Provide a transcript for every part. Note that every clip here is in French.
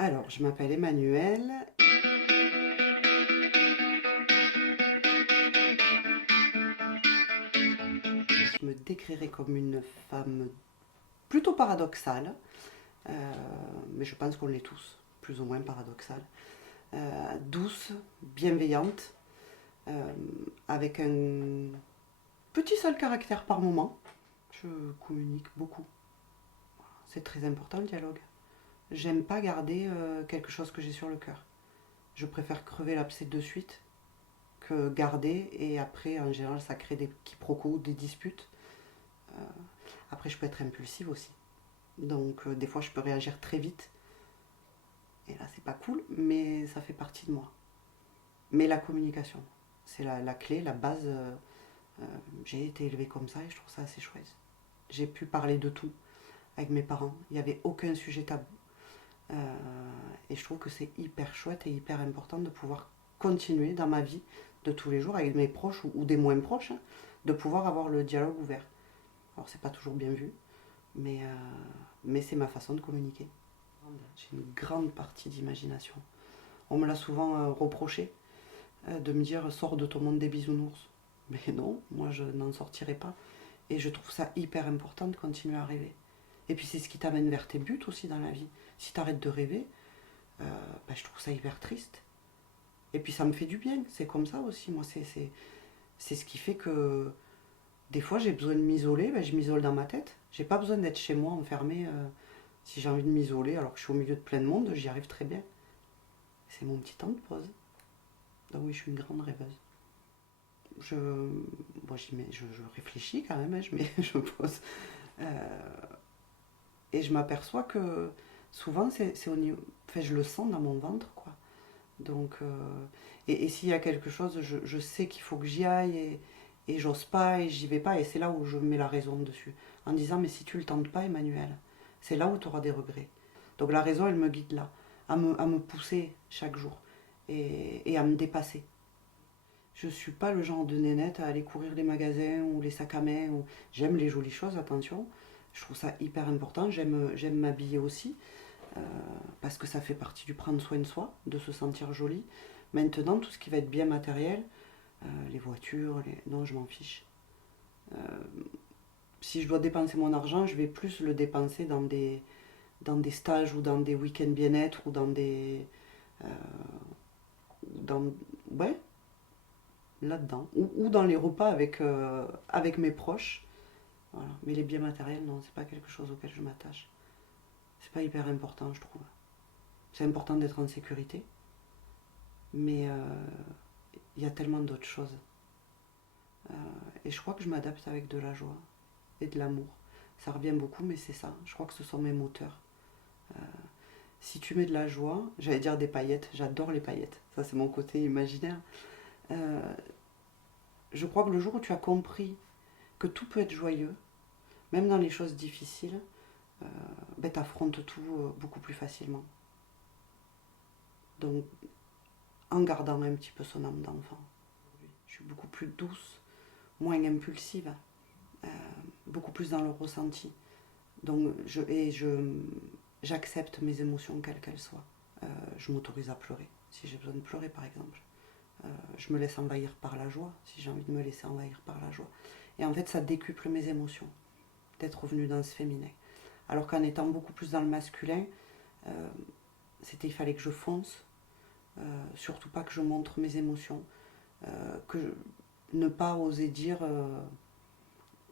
Alors, je m'appelle Emmanuelle. Je me décrirais comme une femme plutôt paradoxale, mais je pense qu'on l'est tous, plus ou moins paradoxale. Douce, bienveillante, euh, avec un petit sale caractère par moment. Je communique beaucoup. C'est très important le dialogue. J'aime pas garder quelque chose que j'ai sur le cœur. Je préfère crever l'abcès de suite que garder, et après en général ça crée des quiproquos, des disputes. Euh, Après je peux être impulsive aussi. Donc des fois je peux réagir très vite. Et là c'est pas cool, mais ça fait partie de moi. Mais la communication, c'est la clé, la base. J'ai été élevée comme ça et je trouve ça assez chouette. J'ai pu parler de tout avec mes parents. Il n'y avait aucun sujet tabou. Et je trouve que c'est hyper chouette et hyper important de pouvoir continuer dans ma vie de tous les jours avec mes proches ou des moins proches, hein, de pouvoir avoir le dialogue ouvert. Alors c'est pas toujours bien vu, mais c'est ma façon de communiquer. J'ai une grande partie d'imagination. On me l'a souvent reproché, de me dire sors de ton monde des bisounours. Mais non, moi je n'en sortirai pas. Et je trouve ça hyper important de continuer à rêver. Et puis c'est ce qui t'amène vers tes buts aussi dans la vie. Si tu arrêtes de rêver, je trouve ça hyper triste. Et puis ça me fait du bien, c'est comme ça aussi. Moi, c'est ce qui fait que des fois j'ai besoin de m'isoler, je m'isole dans ma tête. J'ai pas besoin d'être chez moi enfermée. Si j'ai envie de m'isoler alors que je suis au milieu de plein de monde, j'y arrive très bien. C'est mon petit temps de pause. Donc oui, je suis une grande rêveuse. Je, bon, je réfléchis quand même, hein, je pose. Euh, et je m'aperçois que souvent c'est au niveau. Enfin, je le sens dans mon ventre, quoi. Donc, et s'il y a quelque chose, je sais qu'il faut que j'y aille, et j'ose pas et j'y vais pas. Et c'est là où je mets la raison dessus. En disant, mais si tu le tentes pas, Emmanuel, c'est là où tu auras des regrets. Donc la raison, elle me guide là, à me pousser chaque jour et à me dépasser. Je suis pas le genre de nénette à aller courir les magasins ou les sacs à main. J'aime les jolies choses, attention. Je trouve ça hyper important. J'aime m'habiller aussi, euh, parce que ça fait partie du prendre soin de soi, de se sentir jolie. Maintenant, tout ce qui va être bien matériel, les voitures, non, je m'en fiche. Euh, Si je dois dépenser mon argent, je vais plus le dépenser dans des stages ou dans des week-ends bien-être ou euh, dans, ouais, là-dedans. Ou dans les repas avec mes proches. Voilà. Mais les biens matériels, non, c'est pas quelque chose auquel je m'attache. C'est pas hyper important, je trouve. C'est important d'être en sécurité, mais il y a tellement d'autres choses. Euh, et je crois que je m'adapte avec de la joie et de l'amour. Ça revient beaucoup, mais c'est ça. Je crois que ce sont mes moteurs. Euh, Si tu mets de la joie, j'allais dire des paillettes, j'adore les paillettes. Ça, c'est mon côté imaginaire. Euh, je crois que le jour où tu as compris que tout peut être joyeux, même dans les choses difficiles, t'affrontes tout beaucoup plus facilement. Donc, en gardant un petit peu son âme d'enfant. Je suis beaucoup plus douce, moins impulsive, euh, beaucoup plus dans le ressenti. Donc, j'accepte mes émotions quelles qu'elles soient. Je m'autorise à pleurer, si j'ai besoin de pleurer par exemple. Je me laisse envahir par la joie, si j'ai envie de me laisser envahir par la joie. Et en fait, ça décuple mes émotions, d'être revenue dans ce féminin. Alors qu'en étant beaucoup plus dans le masculin, euh, il fallait que je fonce, surtout pas que je montre mes émotions, ne pas oser dire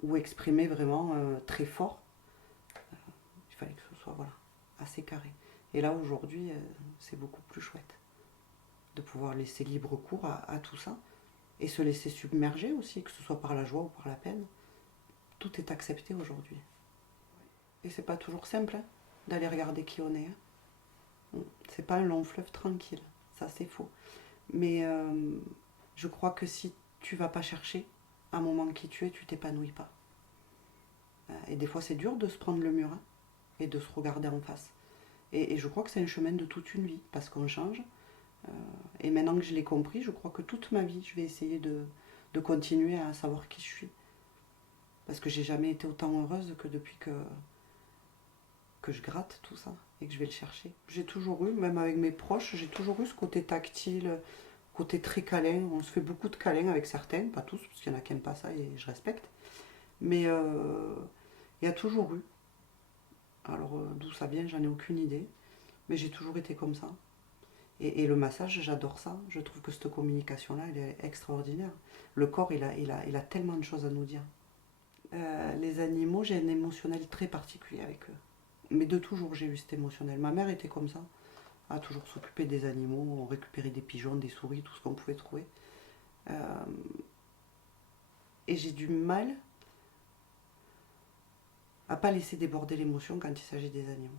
ou exprimer vraiment très fort. Il fallait que ce soit voilà, assez carré. Et là aujourd'hui, c'est beaucoup plus chouette de pouvoir laisser libre cours à tout ça et se laisser submerger aussi, que ce soit par la joie ou par la peine. Tout est accepté aujourd'hui. Et c'est pas toujours simple, hein, d'aller regarder qui on est. Hein. C'est pas un long fleuve tranquille, ça c'est faux. Mais je crois que si tu vas pas chercher un moment qui tu t'épanouis pas. Et des fois c'est dur de se prendre le mur, hein, et de se regarder en face. Et je crois que c'est un chemin de toute une vie, parce qu'on change. Et maintenant que je l'ai compris, je crois que toute ma vie, je vais essayer de continuer à savoir qui je suis. Parce que j'ai jamais été autant heureuse que depuis que je gratte tout ça. et que je vais le chercher. J'ai toujours eu, même avec mes proches, j'ai toujours eu ce côté tactile, côté très câlin. On se fait beaucoup de câlins avec certaines, pas tous, parce qu'il y en a qui n'aiment pas ça et je respecte. Mais il y a toujours eu. Alors d'où ça vient, j'en ai aucune idée. Mais j'ai toujours été comme ça. Et le massage, j'adore ça. Je trouve que cette communication-là, elle est extraordinaire. Le corps, il a tellement de choses à nous dire. Les animaux, j'ai un émotionnel très particulier avec eux. Mais de toujours, j'ai eu cet émotionnel. Ma mère était comme ça, a toujours s'occupé des animaux. On récupérait des pigeons, des souris, tout ce qu'on pouvait trouver. Euh, et j'ai du mal à pas laisser déborder l'émotion quand il s'agit des animaux.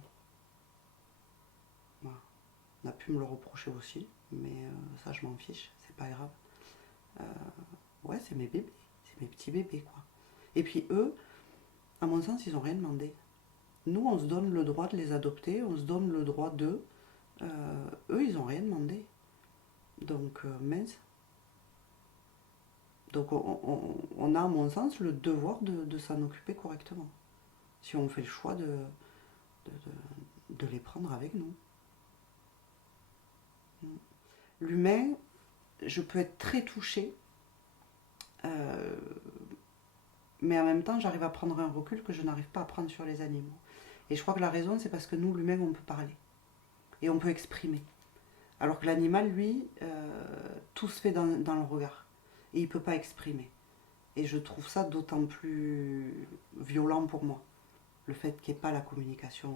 Voilà. On a pu me le reprocher aussi, mais ça, je m'en fiche, c'est pas grave. Euh, ouais, c'est mes bébés, c'est mes petits bébés, quoi. Et puis eux, à mon sens, ils n'ont rien demandé. Nous, on se donne le droit de les adopter, on se donne le droit d'eux. Eux, ils n'ont rien demandé. Donc, mince. Donc, on a, à mon sens, le devoir de s'en occuper correctement. Si on fait le choix de les prendre avec nous. L'humain, je peux être très touchée, euh, mais en même temps, j'arrive à prendre un recul que je n'arrive pas à prendre sur les animaux. Et je crois que la raison, c'est parce que nous, l'humain, on peut parler. Et on peut exprimer. Alors que l'animal, lui, tout se fait dans le regard. Et il ne peut pas exprimer. Et je trouve ça d'autant plus violent pour moi. Le fait qu'il n'y ait pas la communication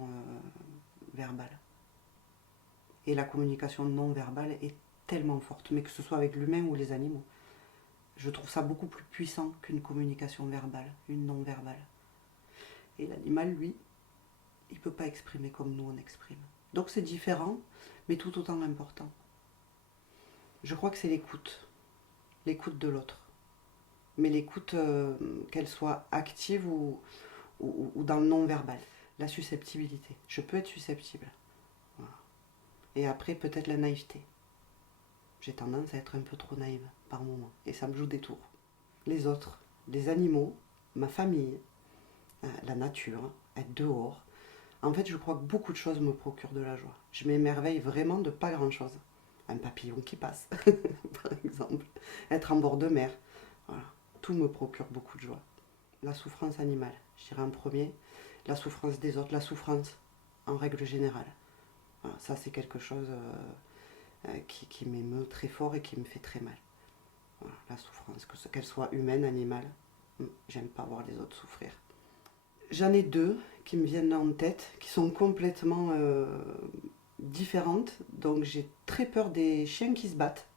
verbale. Et la communication non verbale est tellement forte, mais que ce soit avec l'humain ou les animaux. Je trouve ça beaucoup plus puissant qu'une communication verbale, une non verbale. Et l'animal, lui, il ne peut pas exprimer comme nous on exprime. Donc c'est différent, mais tout autant important. Je crois que c'est l'écoute de l'autre. Mais l'écoute, qu'elle soit active ou dans le non-verbal. La susceptibilité. Je peux être susceptible. Voilà. Et après, peut-être la naïveté. J'ai tendance à être un peu trop naïve par moment. Et ça me joue des tours. Les autres, les animaux, ma famille, la nature, être dehors. En fait, je crois que beaucoup de choses me procurent de la joie. Je m'émerveille vraiment de pas grand-chose. Un papillon qui passe, par exemple. Être en bord de mer. Voilà. Tout me procure beaucoup de joie. La souffrance animale, je dirais en premier. La souffrance des autres, la souffrance en règle générale. Voilà, ça, c'est quelque chose qui m'émeut très fort et qui me fait très mal. Voilà, la souffrance, qu'elle soit humaine, animale. J'aime pas voir les autres souffrir. J'en ai deux qui me viennent en tête, qui sont complètement différentes. Donc j'ai très peur des chiens qui se battent.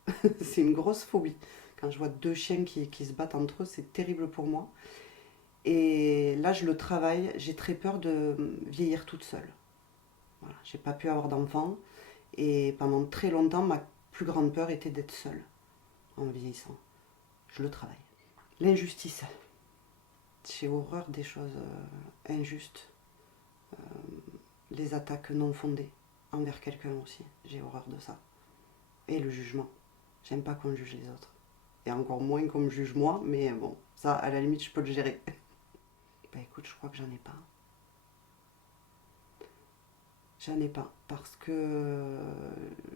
C'est une grosse phobie. Quand je vois deux chiens qui se battent entre eux, c'est terrible pour moi. Et là, je le travaille. J'ai très peur de vieillir toute seule. Voilà. J'ai pas pu avoir d'enfant. Et pendant très longtemps, ma plus grande peur était d'être seule en vieillissant. Je le travaille. L'injustice. J'ai horreur des choses injustes. Les attaques non fondées envers quelqu'un aussi. J'ai horreur de ça. Et le jugement. J'aime pas qu'on juge les autres. Et encore moins qu'on me juge moi, mais bon, ça, à la limite, je peux le gérer. Bah écoute, je crois que j'en ai pas. J'en ai pas. Parce que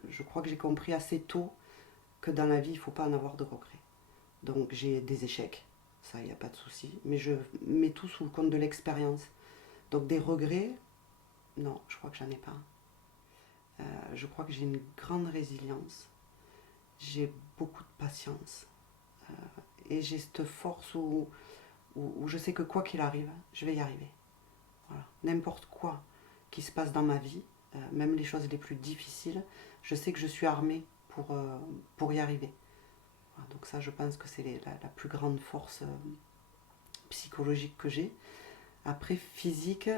je crois que j'ai compris assez tôt que dans la vie, il ne faut pas en avoir de regrets. Donc j'ai des échecs, ça, il n'y a pas de souci. Mais je mets tout sous le compte de l'expérience. Donc des regrets, non, je crois que j'en ai pas. Je crois que j'ai une grande résilience. J'ai beaucoup de patience. Et j'ai cette force où je sais que quoi qu'il arrive, je vais y arriver. Voilà. N'importe quoi qui se passe dans ma vie, même les choses les plus difficiles, je sais que je suis armée pour y arriver. Voilà. Donc ça, je pense que c'est la plus grande force psychologique que j'ai. Après, physique,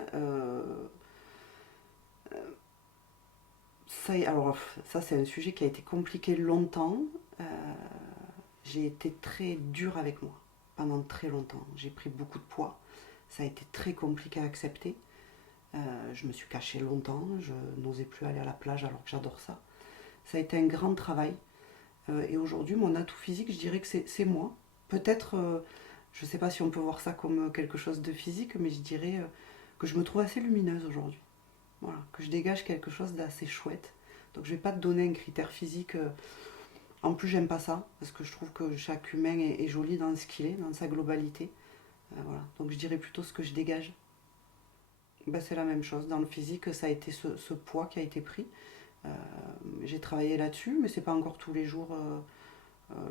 ça c'est un sujet qui a été compliqué longtemps. J'ai été très dure avec moi pendant très longtemps. J'ai pris beaucoup de poids. Ça a été très compliqué à accepter. Je me suis cachée longtemps. Je n'osais plus aller à la plage alors que j'adore ça. Ça a été un grand travail. Et aujourd'hui, mon atout physique, je dirais que c'est moi. Peut-être, je ne sais pas si on peut voir ça comme quelque chose de physique, mais je dirais que je me trouve assez lumineuse aujourd'hui. Voilà, que je dégage quelque chose d'assez chouette. Donc je vais pas te donner un critère physique. En plus, j'aime pas ça, parce que je trouve que chaque humain est joli dans ce qu'il est, dans sa globalité. Voilà. Donc je dirais plutôt ce que je dégage. Ben, c'est la même chose. Dans le physique, ça a été ce poids qui a été pris. Euh, j'ai travaillé là-dessus, mais c'est pas encore tous les jours.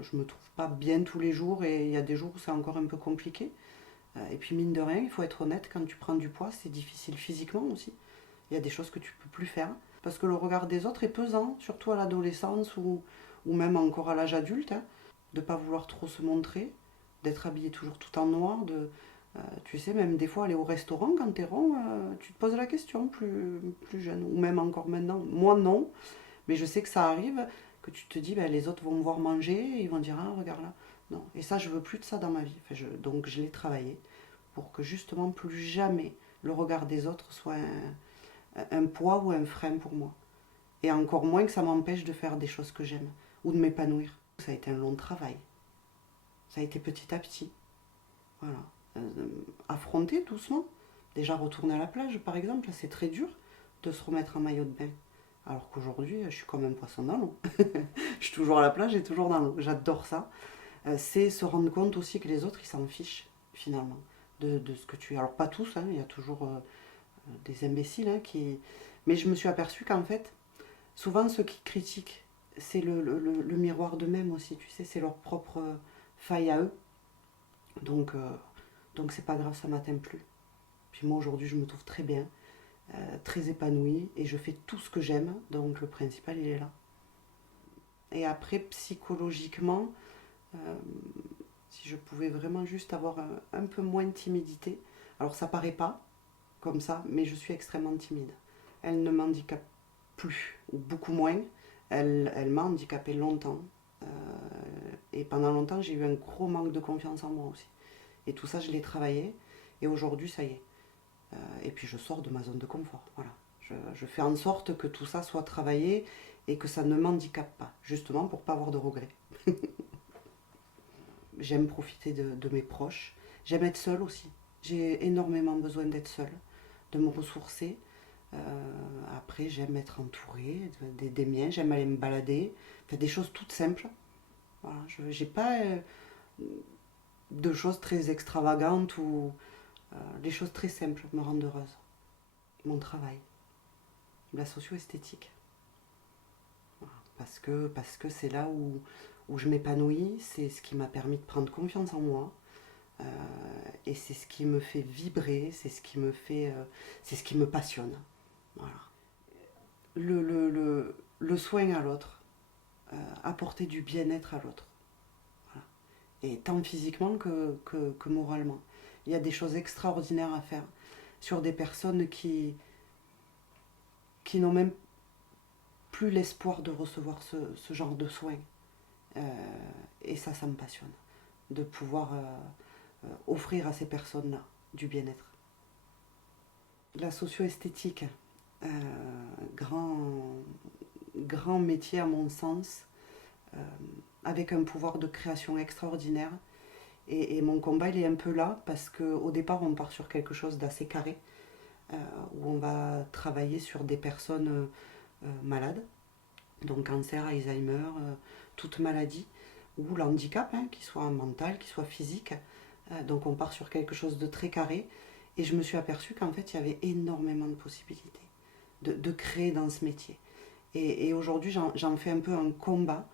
Je me trouve pas bien tous les jours et il y a des jours où c'est encore un peu compliqué. Et puis mine de rien, il faut être honnête, quand tu prends du poids, c'est difficile physiquement aussi. Il y a des choses que tu peux plus faire. Parce que le regard des autres est pesant, surtout à l'adolescence ou même encore à l'âge adulte, hein, de ne pas vouloir trop se montrer, d'être habillé toujours tout en noir, tu sais, même des fois aller au restaurant quand t'es rond, tu te poses la question plus jeune, ou même encore maintenant. Moi non, mais je sais que ça arrive, que tu te dis, ben, les autres vont me voir manger, et ils vont dire, ah regarde là. Non, et ça je veux plus de ça dans ma vie. Enfin, donc je l'ai travaillé pour que justement plus jamais le regard des autres soit un poids ou un frein pour moi. Et encore moins que ça m'empêche de faire des choses que j'aime ou de m'épanouir. Ça a été un long travail. Ça a été petit à petit. Voilà. Affronter doucement. Déjà retourner à la plage, par exemple, c'est très dur de se remettre en maillot de bain. Alors qu'aujourd'hui, je suis comme un poisson dans l'eau. Je suis toujours à la plage et toujours dans l'eau. J'adore ça. C'est se rendre compte aussi que les autres, ils s'en fichent, finalement, de ce que tu es. Alors pas tous, hein, il y a toujours des imbéciles qui... Mais je me suis aperçue qu'en fait, souvent ceux qui critiquent, c'est le miroir d'eux-mêmes aussi, tu sais, c'est leur propre faille à eux. Donc, donc c'est pas grave, ça m'atteint plus. Puis moi aujourd'hui, je me trouve très bien, très épanouie, et je fais tout ce que j'aime, donc le principal, il est là. Et après, psychologiquement, euh, si je pouvais vraiment juste avoir un peu moins de timidité, alors ça paraît pas comme ça, mais je suis extrêmement timide. Elle ne m'handicape plus, ou beaucoup moins. Elle m'a handicapé longtemps. Et pendant longtemps, j'ai eu un gros manque de confiance en moi aussi. Et tout ça, je l'ai travaillé. Et aujourd'hui, ça y est. Et puis, je sors de ma zone de confort. Voilà. Je fais en sorte que tout ça soit travaillé et que ça ne m'handicape pas. Justement, pour ne pas avoir de regrets. J'aime profiter de mes proches. J'aime être seule aussi. J'ai énormément besoin d'être seule, de me ressourcer. Après, j'aime être entourée des miens. J'aime aller me balader. Faire des choses toutes simples. Voilà, je n'ai pas de choses très extravagantes ou des choses très simples me rendent heureuse. Mon travail, la socio-esthétique. Voilà, parce que c'est là où je m'épanouis, c'est ce qui m'a permis de prendre confiance en moi. euh, et c'est ce qui me fait vibrer, c'est ce qui me passionne. Voilà. Le soin à l'autre, apporter du bien-être à l'autre. Voilà. Et tant physiquement que moralement. Il y a des choses extraordinaires à faire sur des personnes qui n'ont même plus l'espoir de recevoir ce genre de soins. Euh, et ça me passionne. De pouvoir offrir à ces personnes-là du bien-être. La socio-esthétique, euh, grand, grand métier à mon sens, euh, avec un pouvoir de création extraordinaire. Et mon combat, il est un peu là, parce qu'au départ, on part sur quelque chose d'assez carré, euh, où on va travailler sur des personnes malades, donc cancer, Alzheimer, toute maladie, ou l'handicap, hein, qu'il soit mental, qu'il soit physique. Donc on part sur quelque chose de très carré, et je me suis aperçue qu'en fait, il y avait énormément de possibilités de créer dans ce métier. Et aujourd'hui, j'en fais un peu un combat,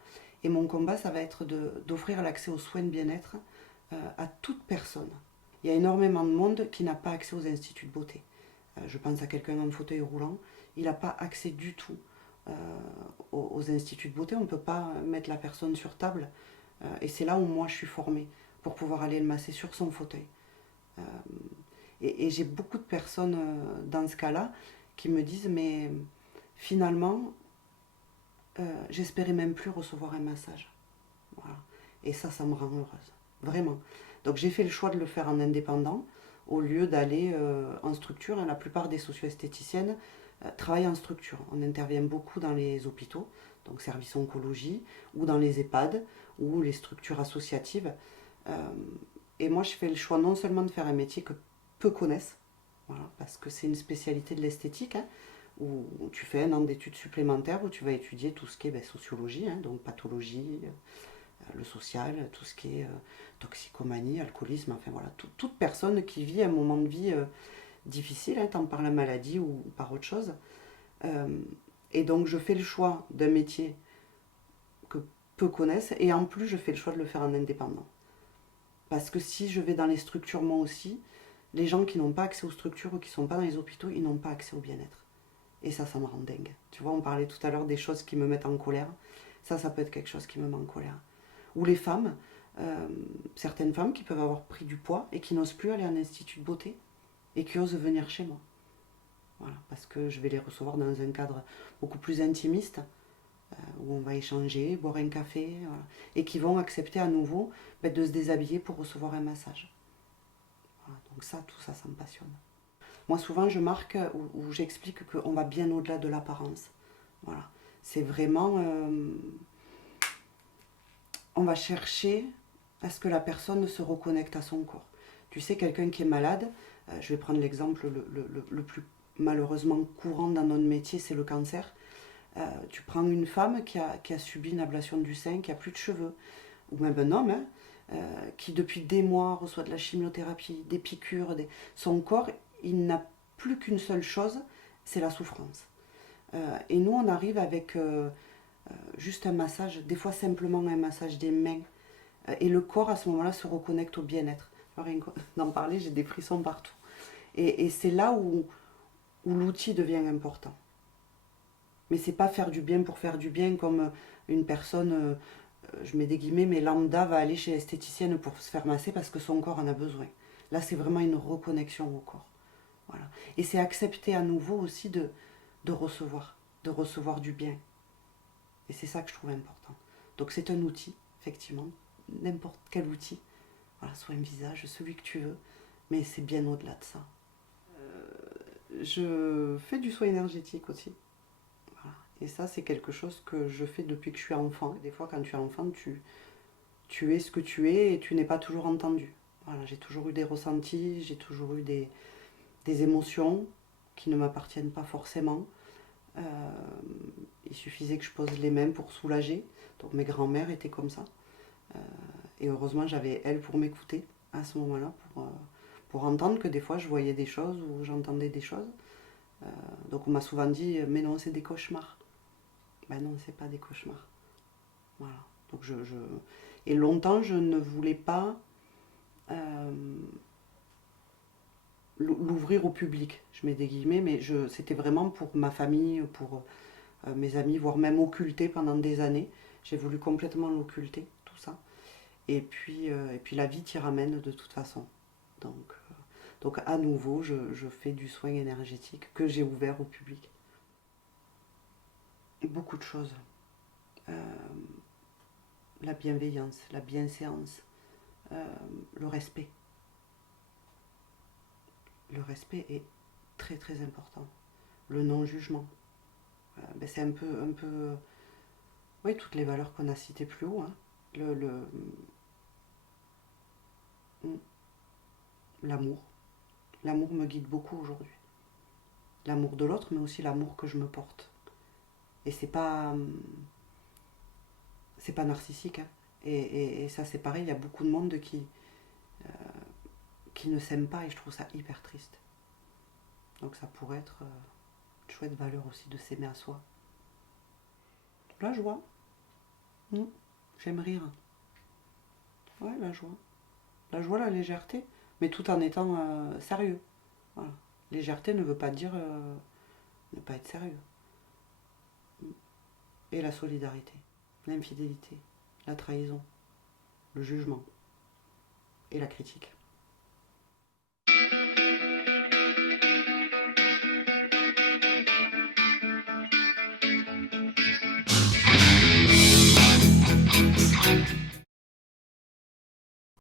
et mon combat, ça va être d'offrir l'accès aux soins de bien-être à toute personne. Il y a énormément de monde qui n'a pas accès aux instituts de beauté. Je pense à quelqu'un en fauteuil roulant, il n'a pas accès du tout euh, aux instituts de beauté. On ne peut pas mettre la personne sur table. Et c'est là où moi je suis formée, pour pouvoir aller le masser sur son fauteuil. Euh, et j'ai beaucoup de personnes dans ce cas-là qui me disent, mais finalement, j'espérais même plus recevoir un massage. Voilà. Et ça me rend heureuse. Vraiment. Donc j'ai fait le choix de le faire en indépendant au lieu d'aller en structure. La plupart des socio-esthéticiennes travaillent en structure. On intervient beaucoup dans les hôpitaux, donc service oncologie, ou dans les EHPAD, ou les structures associatives. Euh, et moi, je fais le choix non seulement de faire un métier que peu connaissent, voilà, parce que c'est une spécialité de l'esthétique, hein, où tu fais un an d'études supplémentaires où tu vas étudier tout ce qui est sociologie, hein, donc pathologie, le social, tout ce qui est toxicomanie, alcoolisme, enfin voilà, toute personne qui vit un moment de vie difficile, hein, tant par la maladie ou par autre chose. Et donc je fais le choix d'un métier que peu connaissent, et en plus je fais le choix de le faire en indépendant. Parce que si je vais dans les structures moi aussi, les gens qui n'ont pas accès aux structures ou qui ne sont pas dans les hôpitaux, ils n'ont pas accès au bien-être. Et ça me rend dingue. Tu vois, on parlait tout à l'heure des choses qui me mettent en colère. Ça peut être quelque chose qui me met en colère. Ou les femmes, certaines femmes qui peuvent avoir pris du poids et qui n'osent plus aller en institut de beauté et qui osent venir chez moi. Voilà, parce que je vais les recevoir dans un cadre beaucoup plus intimiste, où on va échanger, boire un café, voilà, et qui vont accepter à nouveau de se déshabiller pour recevoir un massage. Voilà, donc tout ça, ça me passionne. Moi, souvent, je marque où j'explique qu'on va bien au-delà de l'apparence. Voilà, c'est vraiment... on va chercher à ce que la personne se reconnecte à son corps. Tu sais, quelqu'un qui est malade, je vais prendre l'exemple le plus malheureusement courant dans notre métier, c'est le cancer. Tu prends une femme qui a subi une ablation du sein, qui a plus de cheveux, ou même un homme, hein, qui depuis des mois reçoit de la chimiothérapie, des piqûres, son corps, il n'a plus qu'une seule chose, c'est la souffrance. Et nous, on arrive avec juste un massage, des fois simplement un massage des mains, et le corps à ce moment-là se reconnecte au bien-être. Rien d'en parler, j'ai des frissons partout. Et c'est là où l'outil devient important. Mais c'est pas faire du bien pour faire du bien, comme une personne, je mets des guillemets, mais lambda va aller chez l'esthéticienne pour se faire masser parce que son corps en a besoin. Là, c'est vraiment une reconnexion au corps. Voilà. Et c'est accepter à nouveau aussi de recevoir du bien. Et c'est ça que je trouve important. Donc c'est un outil, effectivement, n'importe quel outil. Voilà, soit un visage, celui que tu veux, mais c'est bien au-delà de ça. Je fais du soin énergétique aussi. Voilà. Et ça, c'est quelque chose que je fais depuis que je suis enfant. Des fois, quand tu es enfant, tu es ce que tu es et tu n'es pas toujours entendu. Voilà, j'ai toujours eu des ressentis, j'ai toujours eu des émotions qui ne m'appartiennent pas forcément. Il suffisait que je pose les mains pour soulager. Donc mes grands-mères étaient comme ça. Et heureusement, j'avais elles pour m'écouter à ce moment-là, pour entendre que des fois, je voyais des choses ou j'entendais des choses. Donc on m'a souvent dit, mais non, c'est des cauchemars. Ben non, c'est pas des cauchemars. Voilà. Donc Et longtemps, je ne voulais pas l'ouvrir au public. Je mets des guillemets, mais c'était vraiment pour ma famille, pour mes amis, voire même occulter pendant des années. J'ai voulu complètement l'occulter, tout ça. Et puis la vie t'y ramène de toute façon. Donc à nouveau, je fais du soin énergétique que j'ai ouvert au public. Beaucoup de choses. La bienveillance, la bienséance, le respect. Le respect est très très important. Le non-jugement. C'est un peu, oui, toutes les valeurs qu'on a citées plus haut. Hein. L'amour. L'amour me guide beaucoup aujourd'hui. L'amour de l'autre, mais aussi l'amour que je me porte. Et c'est pas narcissique. Hein. Et ça, c'est pareil, il y a beaucoup de monde qui ne s'aiment pas et je trouve ça hyper triste. Donc ça pourrait être une chouette valeur aussi de s'aimer à soi. La joie. J'aime rire. Ouais, la joie. La joie, la légèreté, mais tout en étant sérieux. Voilà. Légèreté ne veut pas dire ne pas être sérieux. Et la solidarité, l'infidélité, la trahison, le jugement et la critique.